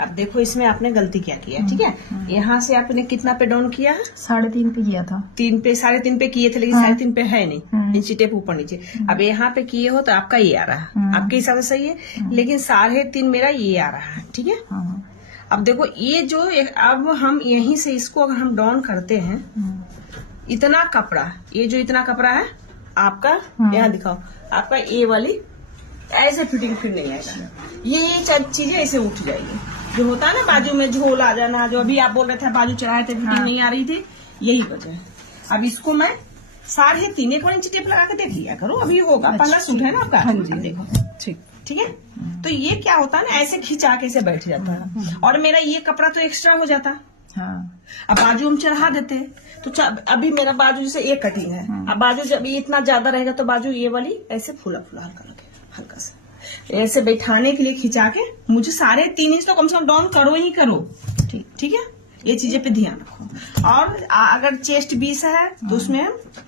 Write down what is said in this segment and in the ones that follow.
अब देखो इसमें आपने गलती क्या किया, ठीक है। यहाँ से आपने कितना पे डाउन किया है? 3.5 पे किया था। 3 पे 3.5 पे किए थे, लेकिन 3.5 पे है नहीं, इंची टेप ऊपर नीचे। अब यहाँ पे किए हो तो आपका ये आ रहा है, आपके हिसाब से सही है, लेकिन 3.5 मेरा ये आ रहा है, ठीक है। अब देखो ये जो अब हम यहीं से इसको अगर हम डाउन करते हैं, इतना कपड़ा, ये जो इतना कपड़ा है आपका, यहाँ दिखाओ, आपका ये वाली ऐसे फिटिंग फिर नहीं आएगा। ये चीजें ऐसे उठ जाएगी, जो होता है ना बाजू में झोल आ जाना, जो अभी आप बोल रहे थे बाजू चढ़ाए थे फिटिंग नहीं आ रही थी, यही वजह है। अब इसको मैं 3.5 1 इंच टेप लगा के देख लिया करो, अभी होगा। पहला सूट है ना आपका, हाँ जी, देखो ठीक है। तो ये क्या होता है ना, ऐसे खिंचा के ऐसे बैठ जाता है, और मेरा ये कपड़ा तो एक्स्ट्रा हो जाता। अब बाजू हम चढ़ा देते तो अभी मेरा बाजू जैसे ये कटिंग है, अब बाजू जब ये इतना ज्यादा रहेगा तो बाजू ये वाली ऐसे फूला फूला हल्का लगे, हल्का सा ऐसे बैठाने के लिए खिंचा के मुझे 3.5 इंच तो कम से कम डाउन करो ही करो, ठीक है। ये चीजें पे ध्यान रखो। और अगर चेस्ट 20 है तो उसमें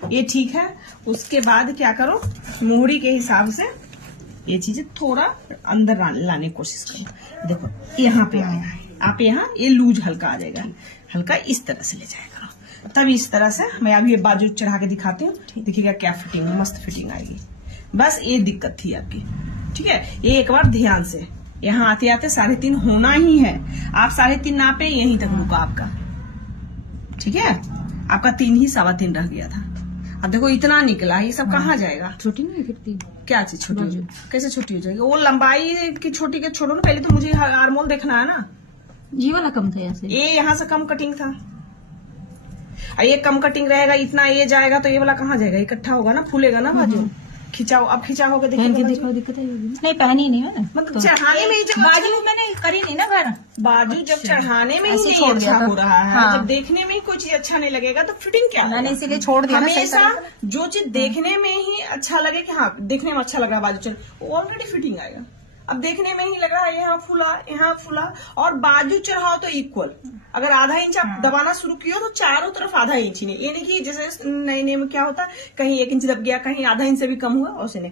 ये ठीक है। उसके बाद क्या करो, मोहरी के हिसाब से ये चीजें थोड़ा अंदर लाने की कोशिश करो। देखो यहाँ पे आया है, आप यहाँ ये लूज हल्का आ जाएगा, हल्का इस तरह से ले जाएगा, तब इस तरह से मैं अभी ये बाजू चढ़ा के दिखाती हूँ, देखिएगा क्या फिटिंग, मस्त फिटिंग आएगी। बस ये दिक्कत थी आपकी, ठीक है। ये एक बार ध्यान से, यहाँ आते आते 3.5 होना ही है। आप 3.5 नापे, यहीं तक रुका आपका, ठीक है। आपका 3 ही 3.25 रह गया था। अब देखो इतना निकला, ये सब कहाँ जाएगा? छोटी नहीं दिखती क्या चीज छोटी हो जाएगी? कैसे छोटी हो जाएगी? वो लंबाई की छोटी के छोड़ो ना, पहले तो मुझे आर्मोल देखना है ना। ये वाला कम था, ये यहाँ से कम कटिंग था, ये कम कटिंग रहेगा, इतना ये जाएगा तो ये वाला कहाँ जाएगा? इकट्ठा होगा ना, फूलेगा ना बाजू। खिंचाओ, अब खिंचाओगे देखो, दिक्कत है नहीं, पहनी नहीं है ना, मतलब चढ़ाने में ही बाजू मैंने करी नहीं ना घर, बाजू जब चढ़ाने में ही छोड़ अच्छा दिया हो रहा है, जब देखने में ही कोई चीज अच्छा नहीं लगेगा तो फिटिंग क्या? मैंने इसीलिए छोड़ दिया। हमेशा जो चीज देखने में ही अच्छा लगे कि हाँ देखने में अच्छा लग रहा है बाजू चढ़, वो ऑलरेडी फिटिंग आएगा। अब देखने में ही लग रहा है यहाँ फूला, और बाजू चढ़ाओ तो इक्वल। अगर आधा इंच आप दबाना शुरू किया तो चारों तरफ आधा इंच ही नहीं, ये नहीं कि जैसे नए में क्या होता है कहीं 1 इंच दब गया, कहीं आधा इंच से भी कम हुआ, और से नहीं।